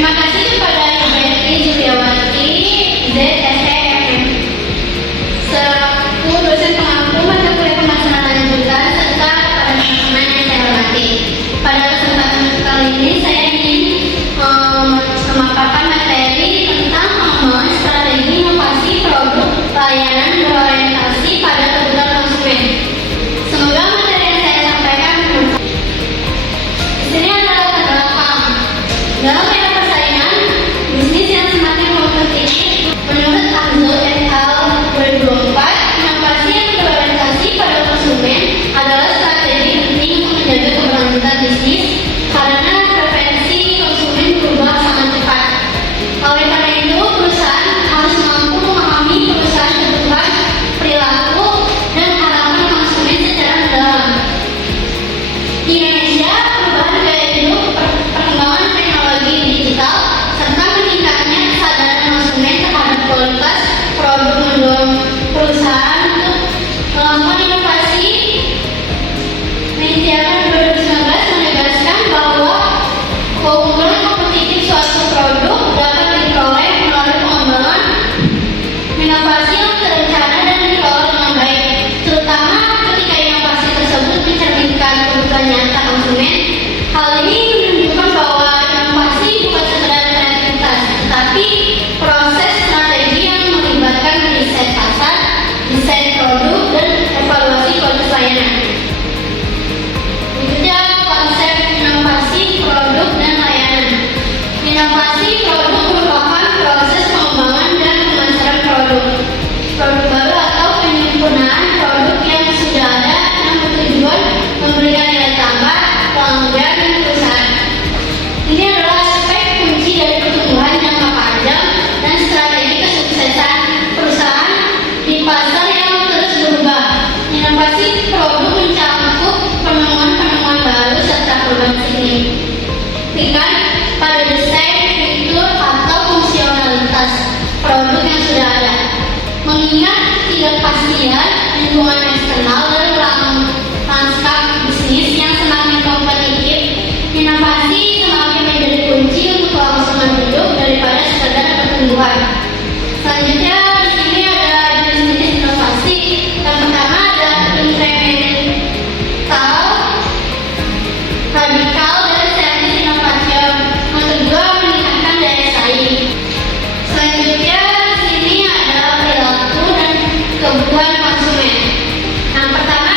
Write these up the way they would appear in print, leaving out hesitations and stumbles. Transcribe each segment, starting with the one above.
Terima kasih kepada Ibu Betty Juliawati, ZSEM, selaku dosen pengampu mata kuliah pemasaran lanjutan, serta para teman-teman yang saya hormati. Pada kesempatan kali ini saya ingin memaparkan materi tentang pengembangan strategi inovasi produk layanan berorientasi pada kebutuhan konsumen. Semoga materi yang saya sampaikan bermanfaat. Di sini adalah latar belakang. Dalam era persaingan bisnis yang semakin kompetitif, menurut Anzo et al. 2004, inovasi yang berorientasi pada konsumen adalah strategi penting untuk menjaga keberlanjutan bisnis karena preferensi konsumen berubah sangat cepat. Oleh karena itu, perusahaan harus mampu memahami kebutuhan, perilaku, dan harapan konsumen secara mendalam. Di Indonesia, perubahan gaya hidup, perkembangan teknologi digital, serta meningkatnya kesadaran konsumen terhadap kualitas produk mendorong perusahaan untuk melakukan inovasi. Mentiaran 2019 menegaskan bahwa keunggulan kompetitif suatu produk dapat diperoleh melalui pengembangan inovasi yang terencana dan dikelola dengan baik, terutama ketika inovasi tersebut mencerminkan kebutuhan nyata konsumen. Hal ini menunjukkan bahwa inovasi bukan sekedar kreativitas, tetapi proses strategi yang melibatkan riset pasar, desain produk, dan evaluasi kualitas layanan. Berikutnya, konsep inovasi produk dan layanan. Inovasi produk merupakan proses pengembangan dan pemasaran produk baru atau penyempurnaan produk yang sudah ada yang bertujuan memberikan nilai tambah pelanggan dan perusahaan. Ini adalah aspek kunci dari pertumbuhan jangka panjang dan strategi kesuksesan perusahaan di pasar yang terus berubah. Inovasi produk mencakup penemuan-penemuan baru serta perubahan signifikan pada desain, fitur, atau fungsionalitas produk yang sudah ada. Mengingat ketidakpastian lingkungan eksternal dan lanskap bisnis yang semakin kompetitif, inovasi semakin menjadi kunci untuk kelangsungan hidup daripada sekedar pertumbuhan. Selanjutnya di sini ada jenis-jenis inovasi. Yang pertama ada incremental, radikal, dan service innovation. Yang kedua meningkatkan daya saing. Selanjutnya di sini ada perilaku dan kebutuhan konsumen. Yang pertama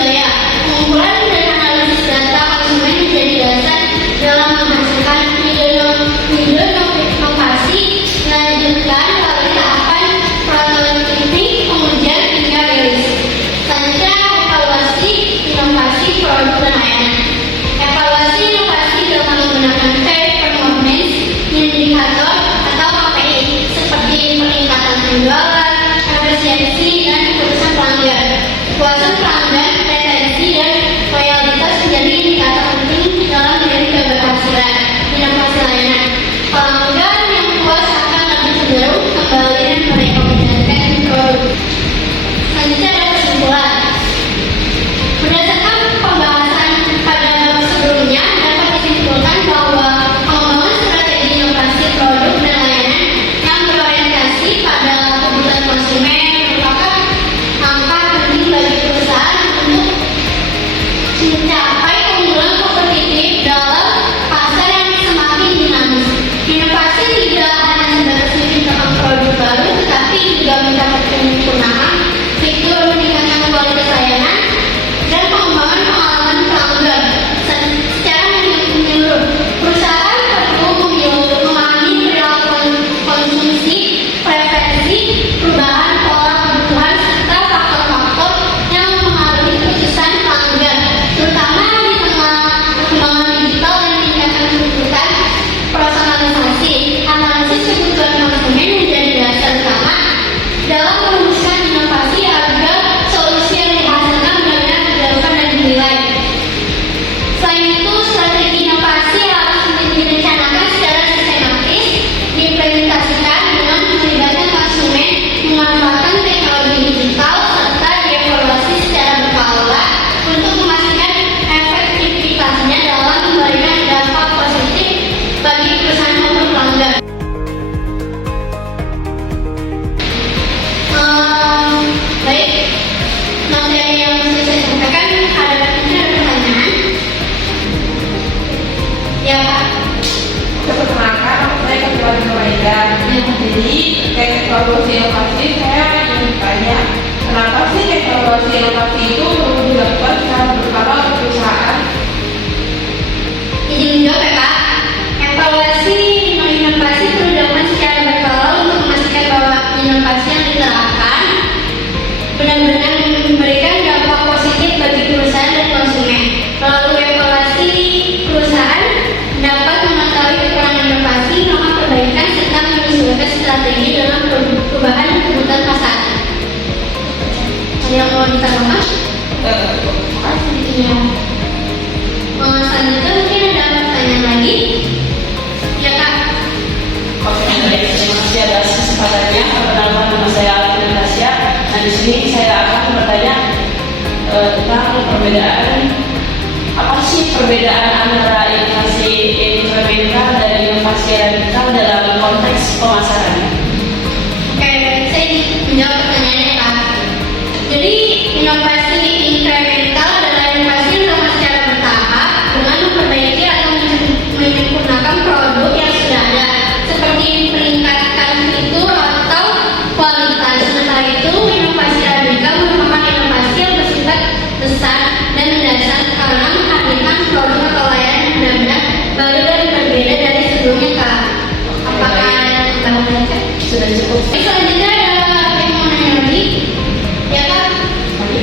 budaya. Pengumpulan dan analisis data konsumen menjadi dasar dalam menghasilkan inovasi, melanjutkan melalui tahapan prototiping, pengujian hingga rilis. Selanjutnya, evaluasi inovasi produk dan layanan. Evaluasi inovasi dalam menggunakan key performance indikator atau KPI seperti peningkatan penjualan, efisiensi, dan keputusan pelanggan. Kepuasan pelanggan, retensi, dan loyalitas menjadi indikator penting dalam melihat keberhasilan inovasi layanan. Pelanggan yang puas akan lebih cenderung kembali dan merekomendasikan produk. Selanjutnya ada kesimpulan. Berdasarkan pembahasan pada sebelumnya, dapat disimpulkan bahwa pengembangan strategi inovasi produk dan layanan yang berorientasi pada kebutuhan konsumen merupakan langkah penting bagi perusahaan untuk mencapai keunggulan kompetitif dalam pasar yang semakin dinamis. Inovasi tidak hanya sebatas menciptakan produk baru, tetapi juga mendapat penyempurnaan fitur, meningkatkan kualitas layanan, dan pengembangan pengalaman pelanggan. Secara menyeluruh, perusahaan perlu memahami perilaku konsumsi, preferensi, perubahan pola kebutuhan, serta faktor-faktor yang mempengaruhi keputusan pelanggan, terutama di tengah perkembangan digital dan meningkatkan kebutuhan personalisasi. Analisis kebutuhan konsumen menjadi dasar utama dalam merumuskan inovasi agar solusi yang dihasilkan benar-benar relevan dan dinilai. Selain itu, strategi inovasi harus direncanakan secara sistematis, diimplementasikan dengan melibatkan konsumen, memanfaatkan teknologi digital, serta dievaluasi secara berkala untuk memastikan efektivitasnya dalam memberikan dampak positif bagi perusahaan maupun pelanggan. Baik, materi yang sudah saya sampaikan, ada pertanyaan? Ya, Pak. Perkenalkan, saya Ketua Maida. Jadi, terkait evaluasi inovasi, saya ingin bertanya, kenapa sih evaluasi inovasi itu perlu dilakukan secara berkala oleh perusahaan? Izin menjawab ya, Pak. Evaluasi inovasi perlu dilakukan secara berkala untuk memastikan bahwa inovasi yang diterapkan benar-benar memberikan dampak positif bagi perusahaan dan konsumen. Melalui evaluasi, perusahaan dapat mengetahui kekurangan inovasi, melakukan perbaikan, serta menyesuaikan strategi dalam perubahan kebutuhan pasar. Ada yang mau ditambahkan? Iya. Selanjutnya mungkin ada pertanyaan lagi? Ya, Kak. Oke, baik. Terima kasih atas kesempatannya. Perkenalkan, nama saya Alvin Tasya. Nah, di sini saya akan bertanya tentang perbedaan. Apa sih perbedaan antara inovasi inkremental dan inovasi radikal dalam konteks pemasaran? Oke, saya menjawab pertanyaannya, Kak. Jadi, inovasi inkremental adalah inovasi yang dilakukan secara bertahap dengan memperbaiki atau menyempurnakan produk yang sudah ada, seperti meningkatkan fitur atau kualitas. Sementara itu, inovasi radikal merupakan inovasi yang bersifat besar dan mendasar karena menghadirkan produk atau layanan yang benar-benar baru dan berbeda dari sebelumnya, Kak. Apakah Bapak Sudah cukup. selanjutnya ada apa yang mau nanya lagi? Ya, Kak.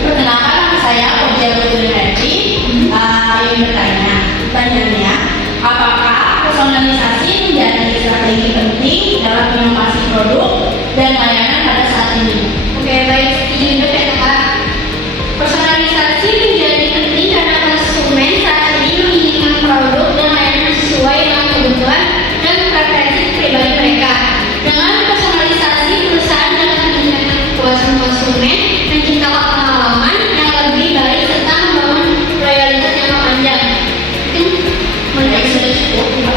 Perkenalkan, nama saya Ojel Julianti. Ingin bertanya, pertanyaannya, apakah personalisasi menjadi strategi penting dalam inovasi produk dan layanan pada saat ini? Oke, baik. Izin ya, Kak. Personalisasi menjadi penting karena konsumen saat ini menginginkan produk dan layanan sesuai dengan kebutuhan dan preferensi pribadi mereka. Dengan personalisasi, perusahaan dapat meningkatkan kepuasan konsumen, menciptakan pengalaman yang lebih baik, serta membangun loyalitas jangka panjang. Mungkin sudah cukup.